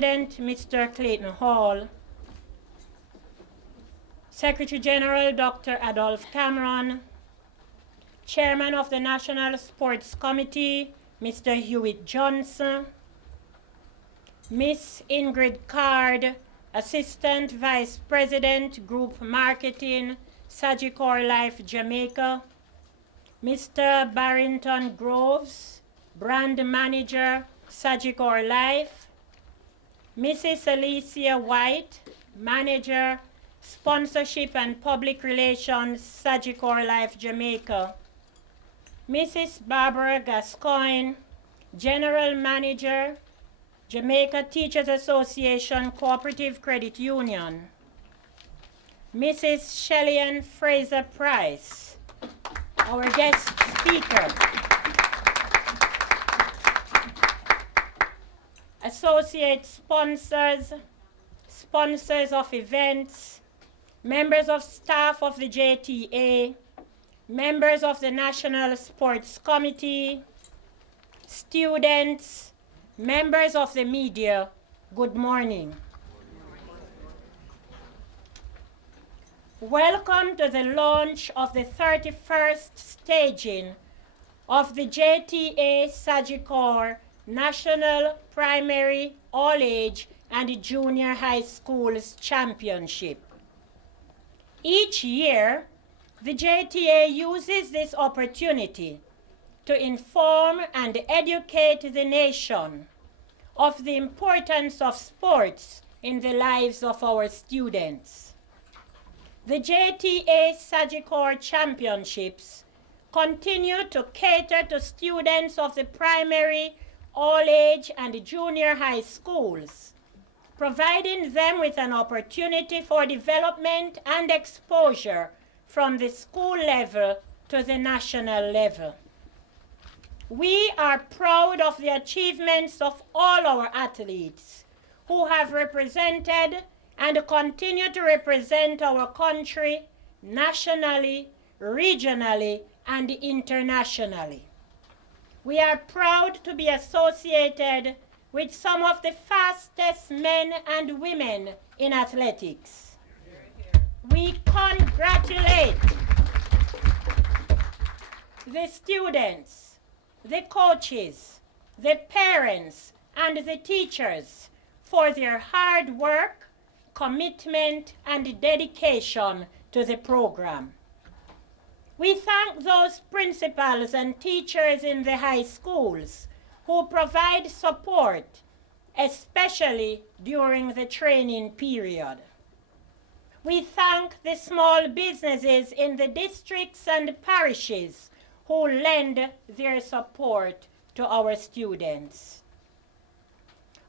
President Mr. Clayton Hall, Secretary General Dr. Adolph Cameron, Chairman of the National Sports Committee Mr. Hewitt Johnson, Miss Ingrid Card, Assistant Vice President, Group Marketing, Sagicor Life Jamaica, Mr. Barrington Groves, Brand Manager, Sagicor Life, Mrs. Alicia White, Manager, Sponsorship and Public Relations, Sagicor Life Jamaica, Mrs. Barbara Gascoigne, General Manager, Jamaica Teachers Association Cooperative Credit Union, Mrs. Shelly-Ann Fraser-Pryce, our guest speaker, associate sponsors, sponsors of events, members of staff of the JTA, members of the National Sports Committee, students, members of the media, good morning. Welcome to the launch of the 31st staging of the JTA Sagicor National Primary All-Age and Junior High Schools Championship. Each year, the JTA uses this opportunity to inform and educate the nation of the importance of sports in the lives of our students. The JTA Sagicor Championships continue to cater to students of the primary, all-age, and junior high schools, providing them with an opportunity for development and exposure from the school level to the national level. We are proud of the achievements of all our athletes who have represented and continue to represent our country nationally, regionally, and internationally. We are proud to be associated with some of the fastest men and women in athletics. We congratulate the students, the coaches, the parents, and the teachers for their hard work, commitment, and dedication to the program. We thank those principals and teachers in the high schools who provide support, especially during the training period. We thank the small businesses in the districts and parishes who lend their support to our students.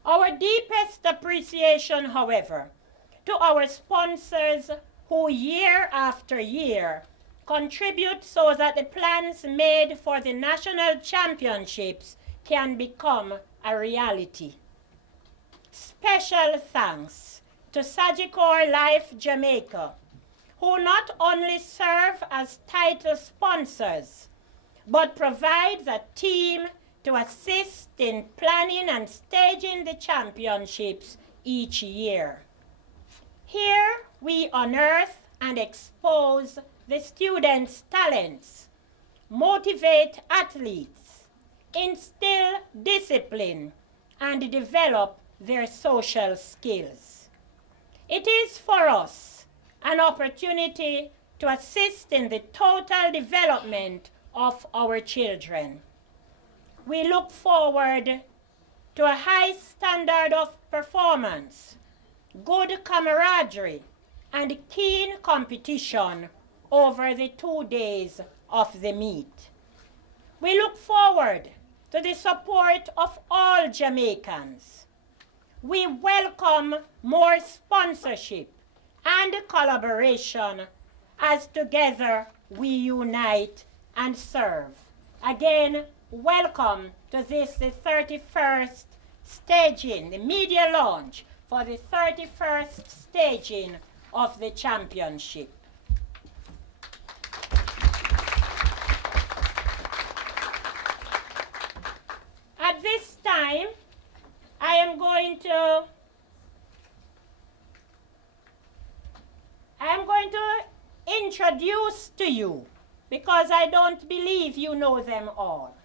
Our deepest appreciation, however, to our sponsors who year after year contribute so that the plans made for the national championships can become a reality. Special thanks to Sagicor Life Jamaica, who not only serve as title sponsors, but provide a team to assist in planning and staging the championships each year. Here we unearth and expose the students' talents, motivate athletes, instill discipline, and develop their social skills. It is for us an opportunity to assist in the total development of our children. We look forward to a high standard of performance, good camaraderie, and keen competition over the 2 days of the meet. We look forward to the support of all Jamaicans. We welcome more sponsorship and collaboration as together we unite and serve. Again, welcome to this, the 31st staging, the media launch for the 31st staging of the championship. At this time, I am going to introduce to you, because I don't believe you know them all.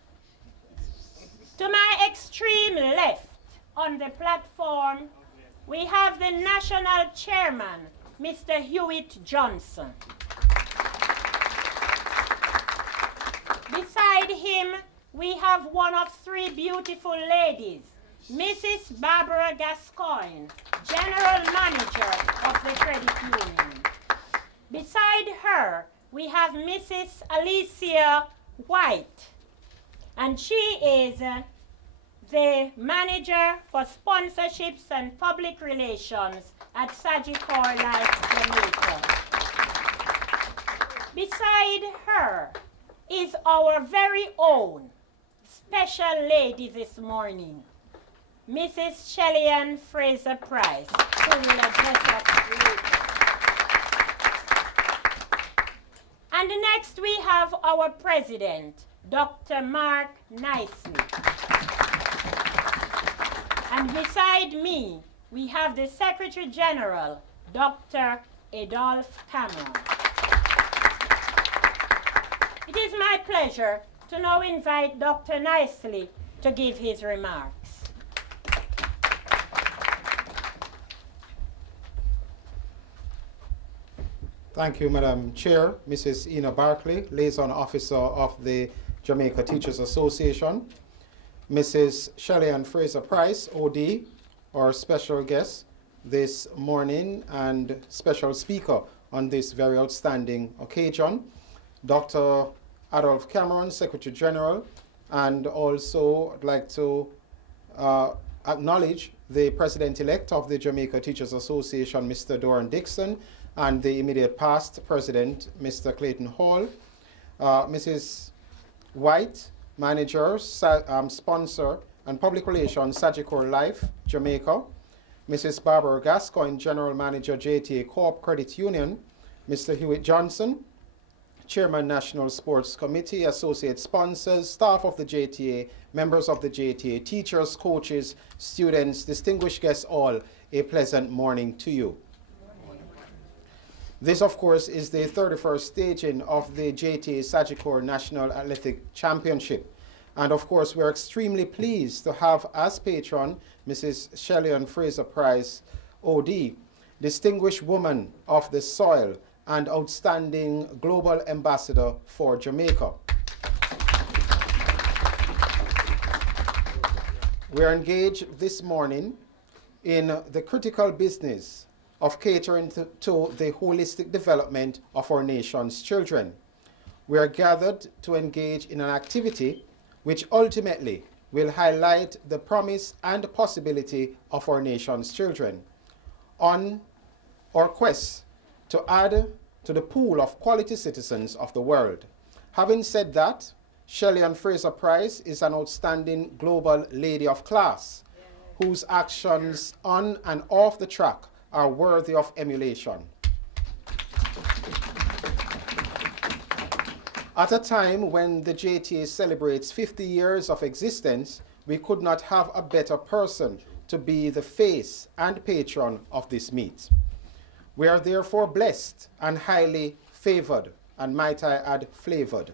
To my extreme left on the platform, we have the national chairman, Mr. Hewitt Johnson. Beside him, we have one of three beautiful ladies, Mrs. Barbara Gascoigne, General Manager of the Credit Union. Beside her, we have Mrs. Alicia White, and she is the Manager for Sponsorships and Public Relations at Sagicor Life Jamaica. Beside her is our very own special lady this morning, Mrs. Shelly-Ann Fraser-Pryce, who will address us later. And next we have our president, Dr. Mark Nicely. And beside me, we have the Secretary General, Dr. Adolphe Cameron. It is my pleasure to now invite Dr. Nicely to give his remarks. Thank you, Madam Chair, Mrs. Ina Barkley, Liaison Officer of the Jamaica Teachers Association, Mrs. Shelly-Ann Fraser-Pryce, OD, our special guest this morning and special speaker on this very outstanding occasion, Dr. Adolphe Cameron, Secretary General, and also I'd like to acknowledge the President-elect of the Jamaica Teachers Association, Mr. Doran Dixon, and the immediate past President, Mr. Clayton Hall, Mrs. White, Manager, Sponsor, and Public Relations, Sagicor Life, Jamaica, Mrs. Barbara Gascoigne, General Manager, JTA Corp Credit Union, Mr. Hewitt Johnson, Chairman, National Sports Committee, Associate Sponsors, staff of the JTA, members of the JTA, teachers, coaches, students, distinguished guests all, a pleasant morning to you. This, of course, is the 31st staging of the JTA Sagicor National Athletic Championship. And of course, we're extremely pleased to have as patron Mrs. Shelly-Ann Fraser-Pryce, OD, distinguished woman of the soil and outstanding global ambassador for Jamaica. We are engaged this morning in the critical business of catering to the holistic development of our nation's children. We are gathered to engage in an activity which ultimately will highlight the promise and possibility of our nation's children on our quest to add to the pool of quality citizens of the world. Having said that, Shelly-Ann Fraser-Pryce is an outstanding global lady of class whose actions on and off the track are worthy of emulation. At a time when the JTA celebrates 50 years of existence, we could not have a better person to be the face and patron of this meet. We are therefore blessed and highly favored, and might I add, flavored,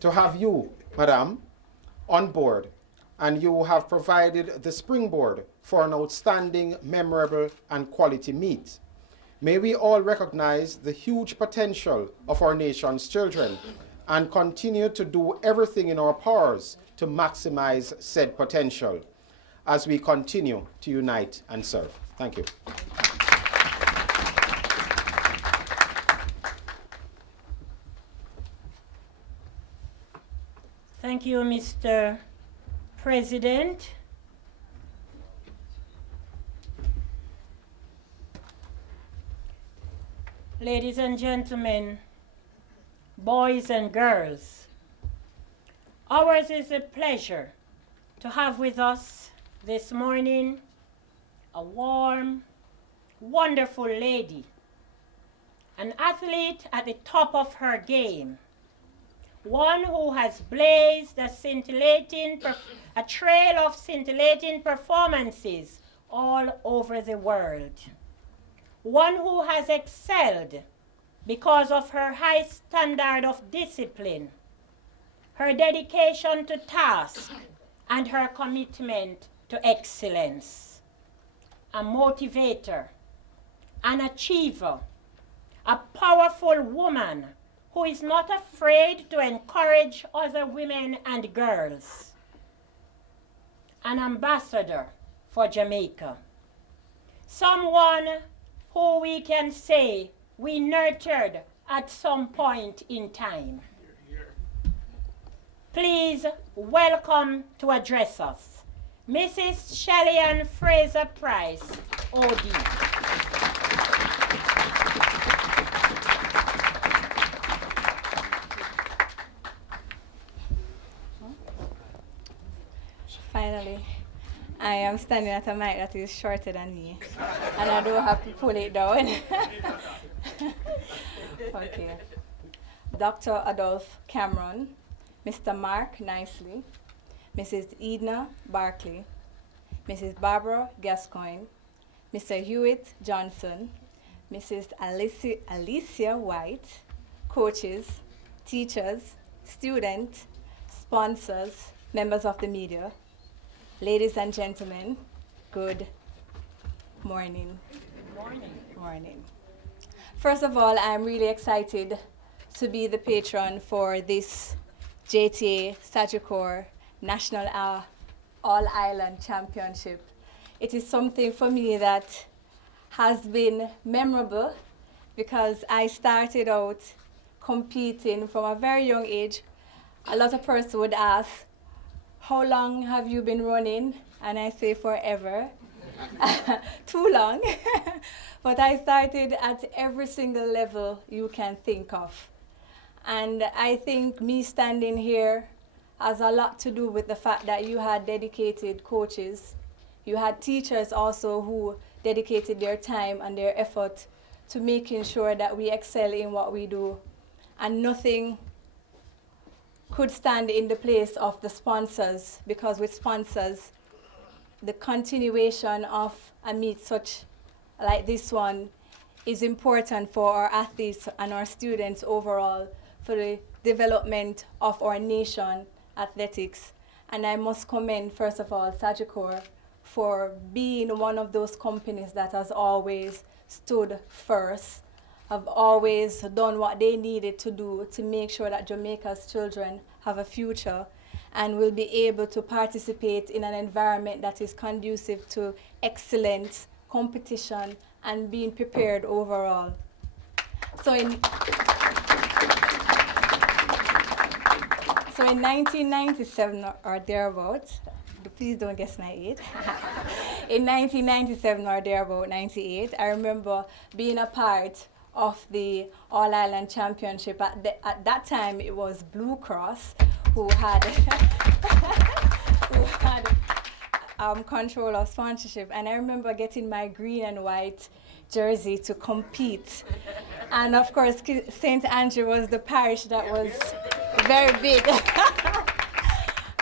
to have you, Madam, on board, and you have provided the springboard for an outstanding, memorable, and quality meet. May we all recognize the huge potential of our nation's children and continue to do everything in our powers to maximize said potential as we continue to unite and serve. Thank you. Thank you, Mr. President. Ladies and gentlemen, boys and girls, ours is a pleasure to have with us this morning a warm, wonderful lady, an athlete at the top of her game, one who has blazed a trail of scintillating performances all over the world, one who has excelled because of her high standard of discipline, her dedication to task, and her commitment to excellence. A motivator, an achiever, a powerful woman who is not afraid to encourage other women and girls. An ambassador for Jamaica. Someone who we can say we nurtured at some point in time. Please welcome to address us, Mrs. Shelly-Ann Fraser-Pryce, OD. Finally, I am standing at a mic that is shorter than me, and I don't have to pull it down. Okay. Dr. Adolph Cameron, Mr. Mark Nicely, Mrs. Edna Barkley, Mrs. Barbara Gascoigne, Mr. Hewitt Johnson, Mrs. Alicia White, coaches, teachers, students, sponsors, members of the media, ladies and gentlemen, good morning. Good morning. Morning. First of all, I'm really excited to be the patron for this JTA Sagicor National All-Island Championship. It is something for me that has been memorable because I started out competing from a very young age. A lot of persons would ask, how long have you been running? And I say forever. Too long. But I started at every single level you can think of. And I think me standing here has a lot to do with the fact that you had dedicated coaches. You had teachers also who dedicated their time and their effort to making sure that we excel in what we do. And nothing could stand in the place of the sponsors, because with sponsors, the continuation of a meet such like this one is important for our athletes and our students overall, for the development of our nation athletics. And I must commend, first of all, Sagicor for being one of those companies that has always stood first, have always done what they needed to do to make sure that Jamaica's children have a future and will be able to participate in an environment that is conducive to excellence, competition, and being prepared overall. So in 1997 or thereabouts, please don't guess my age. In 1997 or thereabout, 98, I remember being a part of the All-Island Championship. At that time, it was Blue Cross who had, control of sponsorship. And I remember getting my green and white jersey to compete. And of course, St. Andrew was the parish that was very big.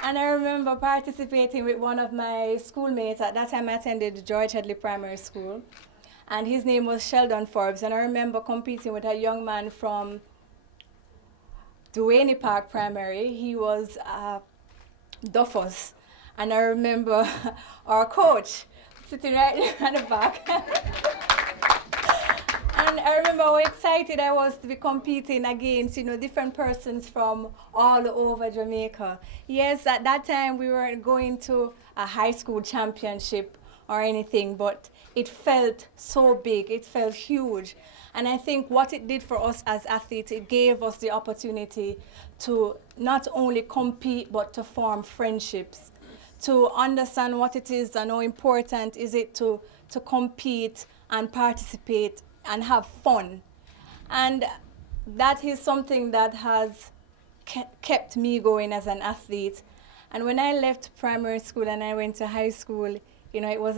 And I remember participating with one of my schoolmates. At that time, I attended George Headley Primary School. And his name was Sheldon Forbes. And I remember competing with a young man from Duane Park Primary. He was Duffus. And I remember our coach sitting right there at the back. And I remember how excited I was to be competing against, different persons from all over Jamaica. Yes, at that time we weren't going to a high school championship or anything, but it felt so big, it felt huge. And I think what it did for us as athletes, it gave us the opportunity to not only compete, but to form friendships, to understand what it is and how important is it to compete and participate and have fun. And that is something that has kept me going as an athlete. And when I left primary school and I went to high school, it was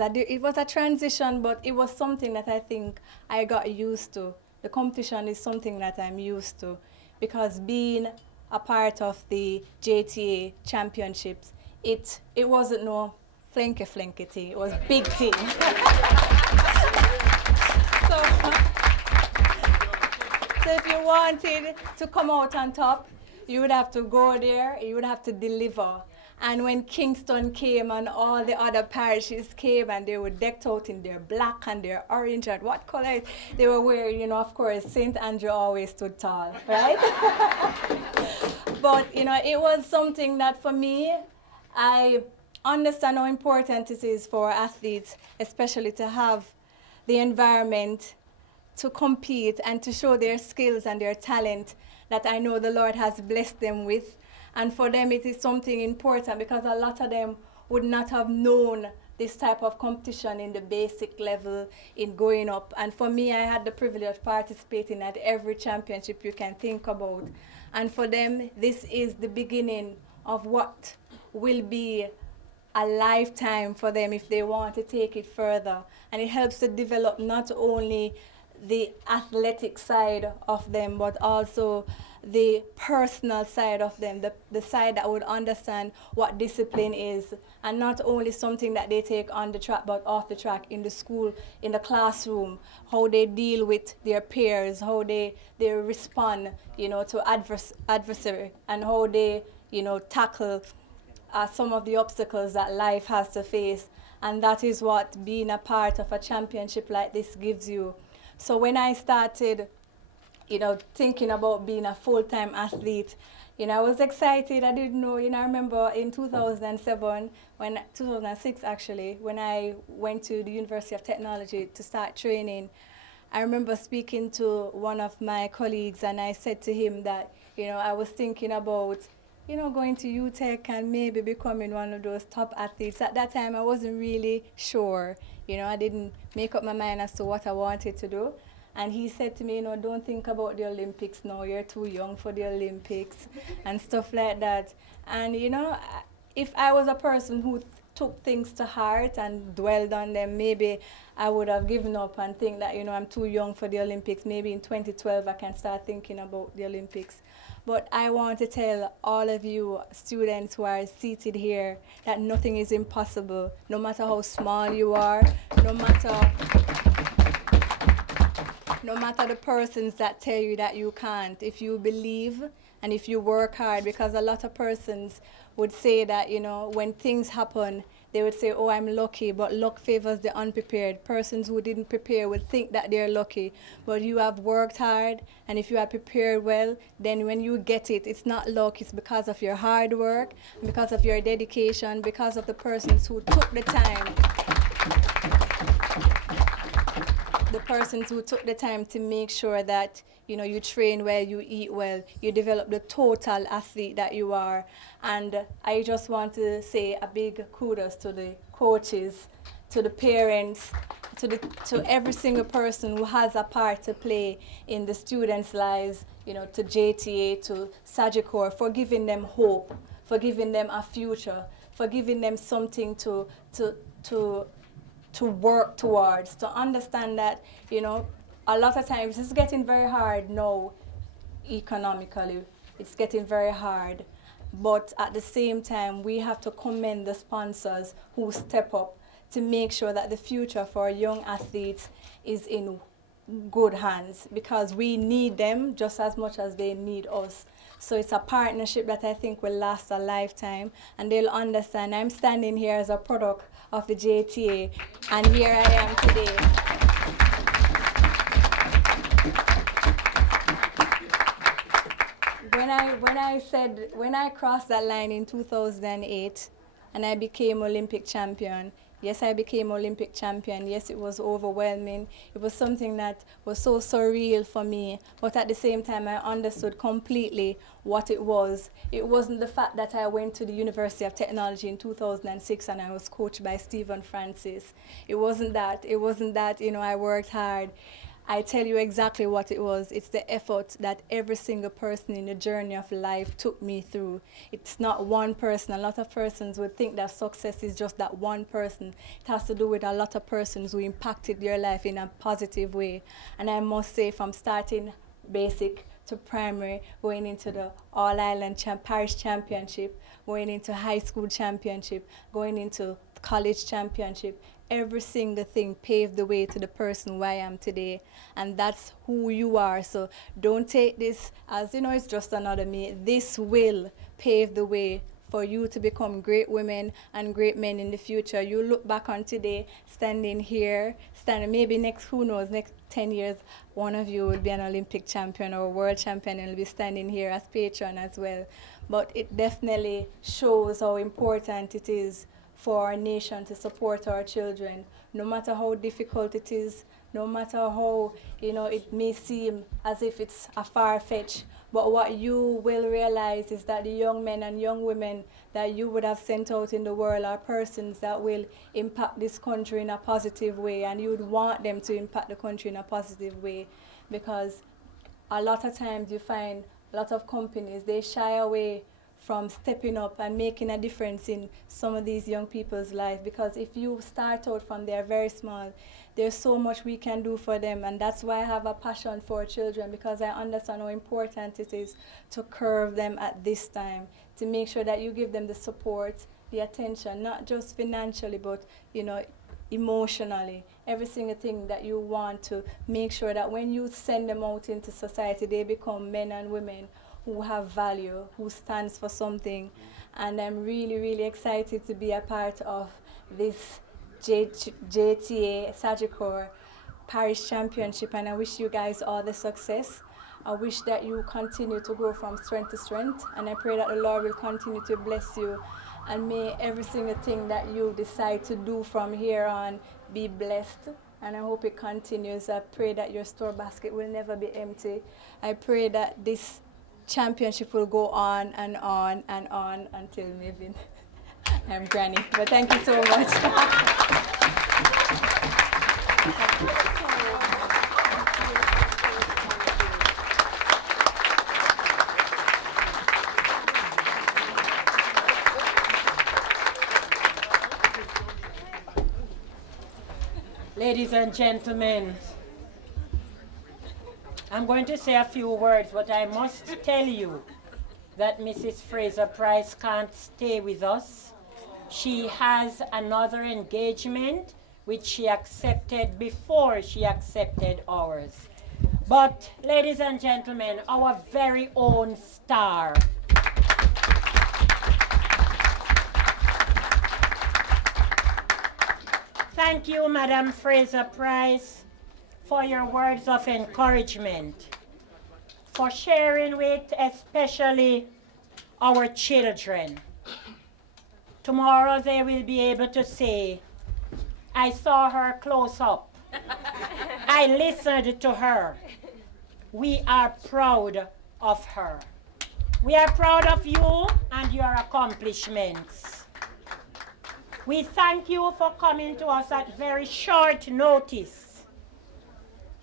a transition, but it was something that I think I got used to. The competition is something that I'm used to, because being a part of the JTA championships, it wasn't no flinky thing, it was big thing. So if you wanted to come out on top, you would have to go there, you would have to deliver. And when Kingston came and all the other parishes came and they were decked out in their black and their orange and what color they were wearing, you know, of course, St. Andrew always stood tall, right? But, you know, it was something that for me, I understand how important it is for athletes, especially to have the environment to compete and to show their skills and their talent that I know the Lord has blessed them with. And for them, it is something important because a lot of them would not have known this type of competition in the basic level in growing up. And for me, I had the privilege of participating at every championship you can think about. And for them, this is the beginning of what will be a lifetime for them if they want to take it further. And it helps to develop not only the athletic side of them, but also the personal side of them, the side that would understand what discipline is, and not only something that they take on the track, but off the track, in the school, in the classroom, how they deal with their peers, how they respond, you know, to adversary, and how they, you know, tackle some of the obstacles that life has to face. And that is what being a part of a championship like this gives you. So when I started, you know, thinking about being a full-time athlete, you know, I was excited. I didn't know, you know, I remember in 2006 actually, when I went to the University of Technology to start training, I remember speaking to one of my colleagues and I said to him that, you know, I was thinking about, you know, going to UTech and maybe becoming one of those top athletes. At that time, I wasn't really sure. You know, I didn't make up my mind as to what I wanted to do. And he said to me, you know, don't think about the Olympics now. You're too young for the Olympics and stuff like that. And, you know, if I was a person who took things to heart and dwelled on them, maybe I would have given up and think that, you know, I'm too young for the Olympics. Maybe in 2012 I can start thinking about the Olympics. But I want to tell all of you students who are seated here that nothing is impossible, no matter how small you are, no matter the persons that tell you that you can't. If you believe and if you work hard, because a lot of persons would say that, you know, when things happen, they would say, oh, I'm lucky, but luck favors the unprepared. Persons who didn't prepare would think that they're lucky, but you have worked hard, and if you are prepared well, then when you get it, it's not luck, it's because of your hard work, because of your dedication, because of the persons who took the time. The persons who took the time to make sure that, you know, you train well, you eat well, you develop the total athlete that you are. And I just want to say a big kudos to the coaches, to the parents, to every single person who has a part to play in the students' lives, you know, to JTA, to Sagicor, for giving them hope, for giving them a future, for giving them something to work towards, to understand that, you know, a lot of times it's getting very hard now economically. It's getting very hard. But at the same time, we have to commend the sponsors who step up to make sure that the future for our young athletes is in good hands, because we need them just as much as they need us. So it's a partnership that I think will last a lifetime, and they'll understand. I'm standing here as a product of the JTA, and here I am today. When I crossed that line in 2008 and I became Olympic champion, yes, I became Olympic champion. Yes, it was overwhelming. It was something that was so surreal for me. But at the same time, I understood completely what it was. It wasn't the fact that I went to the University of Technology in 2006 and I was coached by Stephen Francis. It wasn't that. It wasn't that, you know, I worked hard. I tell you exactly what it was. It's the effort that every single person in the journey of life took me through. It's not one person. A lot of persons would think that success is just that one person. It has to do with a lot of persons who impacted their life in a positive way. And I must say, from starting basic to primary, going into the All-Ireland Parish Championship, going into high school championship, going into college championship, every single thing paved the way to the person who I am today, and that's who you are. So don't take this as, you know, it's just another me. This will pave the way for you to become great women and great men in the future. You look back on today, standing here, standing maybe next, who knows, next 10 years, one of you will be an Olympic champion or a world champion and will be standing here as patron as well. But it definitely shows how important it is for our nation to support our children, no matter how difficult it is, no matter how, you know, it may seem as if it's a far-fetched. But what you will realize is that the young men and young women that you would have sent out in the world are persons that will impact this country in a positive way, and you would want them to impact the country in a positive way, because a lot of times you find a lot of companies, they shy away from stepping up and making a difference in some of these young people's life, because if you start out from there very small, there's so much we can do for them. And that's why I have a passion for children, because I understand how important it is to curve them at this time, to make sure that you give them the support, the attention, not just financially, but, you know, emotionally, every single thing that you want to make sure that when you send them out into society, they become men and women who have value, who stands for something. And I'm really, really excited to be a part of this JTA Sagicor Parish Championship, and I wish you guys all the success. I wish that you continue to grow from strength to strength, and I pray that the Lord will continue to bless you, and may every single thing that you decide to do from here on be blessed. And I hope it continues. I pray that your store basket will never be empty. I pray that this championship will go on and on and on until maybe I'm granny. But thank you so much. Ladies and gentlemen, I'm going to say a few words, but I must tell you that Mrs. Fraser-Pryce can't stay with us. She has another engagement which she accepted before she accepted ours. But, ladies and gentlemen, our very own star. Thank you, Madam Fraser-Pryce, for your words of encouragement, for sharing with especially our children. Tomorrow they will be able to say, I saw her close up. I listened to her. We are proud of her. We are proud of you and your accomplishments. We thank you for coming to us at very short notice.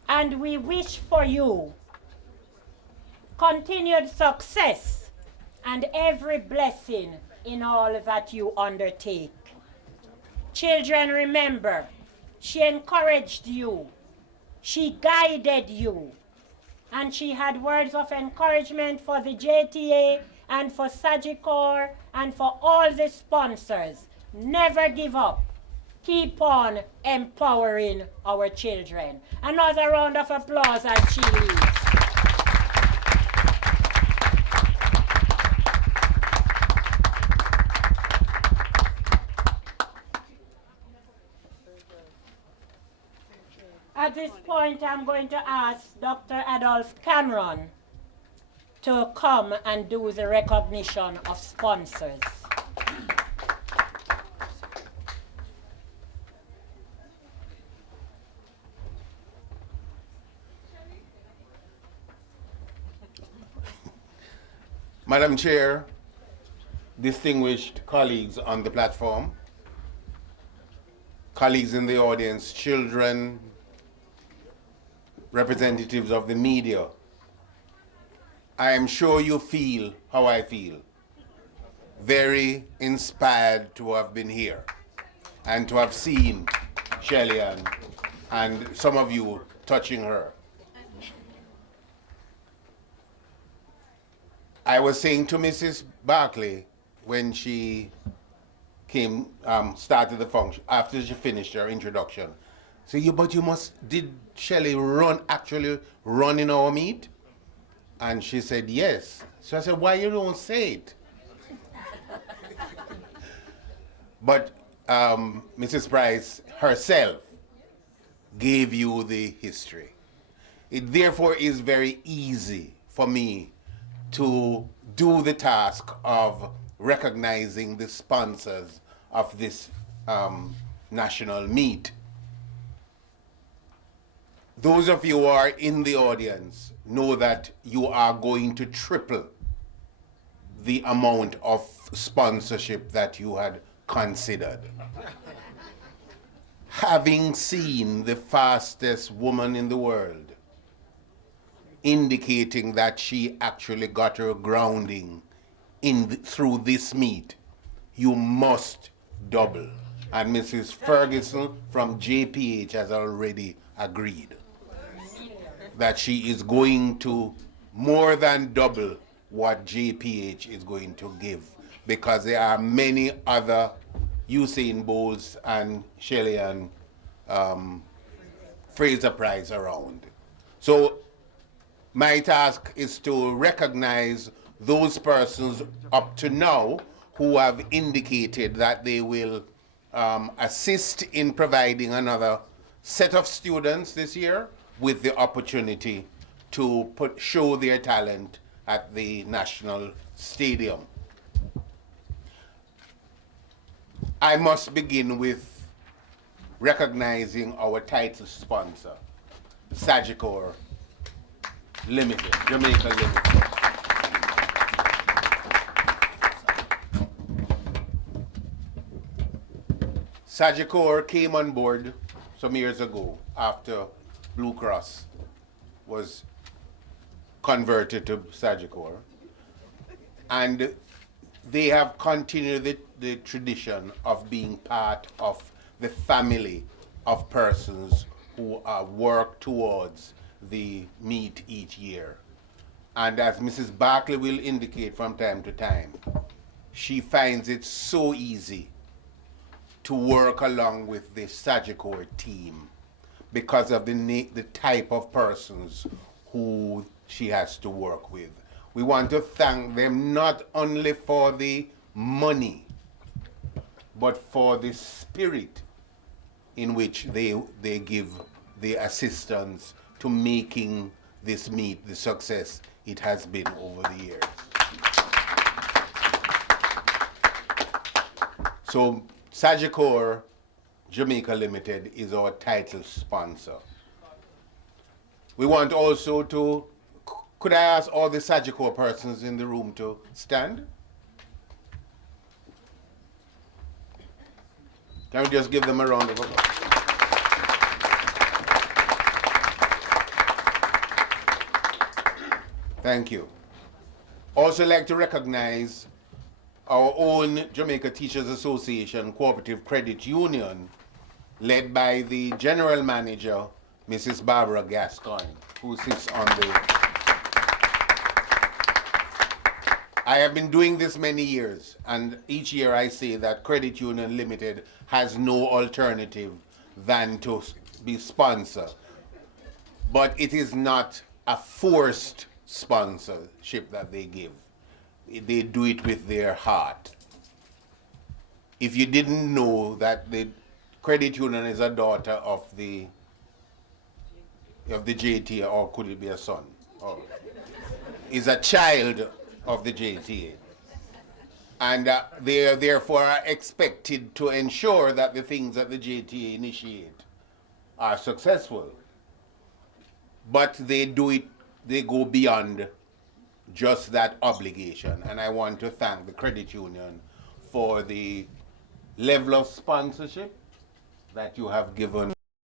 And we wish for you continued success and every blessing in all that you undertake. Children, remember, she encouraged you, she guided you, and she had words of encouragement for the JTA and for Sagicor and for all the sponsors. Never give up. Keep on empowering our children. Another round of applause as she leaves. At this point, I'm going to ask Dr. Adolph Cameron to come and do the recognition of sponsors. Madam Chair, distinguished colleagues on the platform, colleagues in the audience, children, representatives of the media, I am sure you feel how I feel. Very inspired to have been here and to have seen Shelly-Ann and some of you touching her. I was saying to Mrs. Barclay when she started the function after she finished her introduction. So did Shelly actually run in our meet? And she said, yes. So I said, why you don't say it? But Mrs. Price herself gave you the history. It therefore is very easy for me to do the task of recognizing the sponsors of this national meet. Those of you who are in the audience know that you are going to triple the amount of sponsorship that you had considered. Having seen the fastest woman in the world indicating that she actually got her grounding through this meet, you must double. And Mrs. Ferguson from JPH has already agreed that she is going to more than double what JPH is going to give, because there are many other Usain Bolts and Shelly-Ann Fraser-Pryce around. So my task is to recognize those persons up to now who have indicated that they will assist in providing another set of students this year with the opportunity to show their talent at the National Stadium. I must begin with recognizing our title sponsor, Sagicor Limited, Jamaica Limited. Sagicor came on board some years ago after Blue Cross was converted to Sagicor, and they have continued the tradition of being part of the family of persons who work towards the meet each year. And as Mrs. Barkley will indicate from time to time, she finds it so easy to work along with the Sagicor team because of the type of persons who she has to work with. We want to thank them not only for the money, but for the spirit in which they give the assistance to making this meet the success it has been over the years. So Sagicor Jamaica Limited is our title sponsor. We want also to, could I ask all the Sagicor persons in the room to stand? Can we just give them a round of applause? Thank you. Also like to recognize our own Jamaica Teachers Association Cooperative Credit Union, led by the General Manager, Mrs. Barbara Gascoigne, who sits on the... I have been doing this many years, and each year I say that Credit Union Limited has no alternative than to be sponsored. But it is not a forced sponsorship that they give. They do it with their heart. If you didn't know that the Credit Union is a daughter of the JTA, or could it be a son? Or is a child of the JTA. And they are therefore expected to ensure that the things that the JTA initiate are successful. But they do it, they go beyond just that obligation. And I want to thank the credit union for the level of sponsorship that you have given